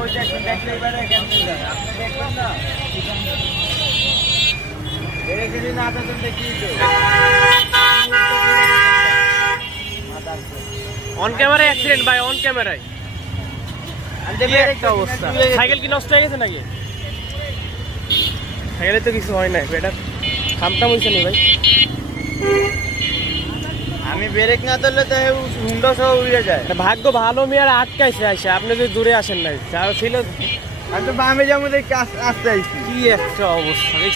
On ক্যামেরায় accident ভাই, on ক্যামেরায়। অবস্থা, সাইকেল কি নষ্ট হয়ে গেছে নাকি? সাইকেলে তো কিছু হয় নাই, এটা খামটাম হয়েছে নি ভাই? আমি ব্রেক না ধরলে তো হুন্ডা সহ উড়ে যায়। ভাগ্য ভালো মেয়ার আটকাইছে আসে, আপনি যদি দূরে আসেন নাই ছিল। আমি তো বামে যাবো দেখে আসতে আইছি। কি একটা অবস্থা।